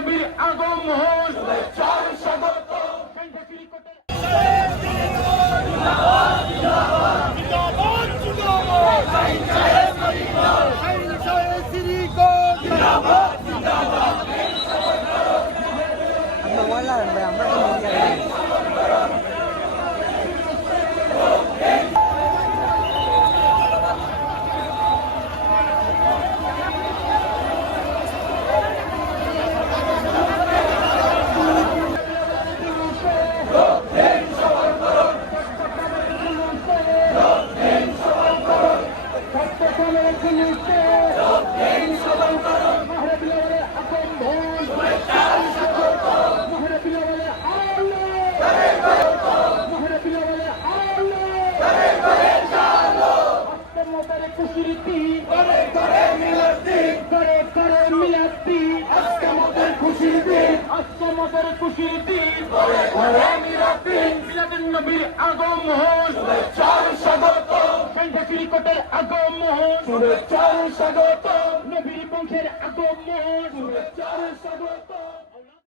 নবীর আগমন। চার স্বাগত। আমরা ময়লা আমরা আজকে আমাদের খুশির দিন। মিলাদুন নবীর চার স্বাগত কোটের আগমন। চার স্বাগত নবীর বংশের আগমন। চার স্বাগত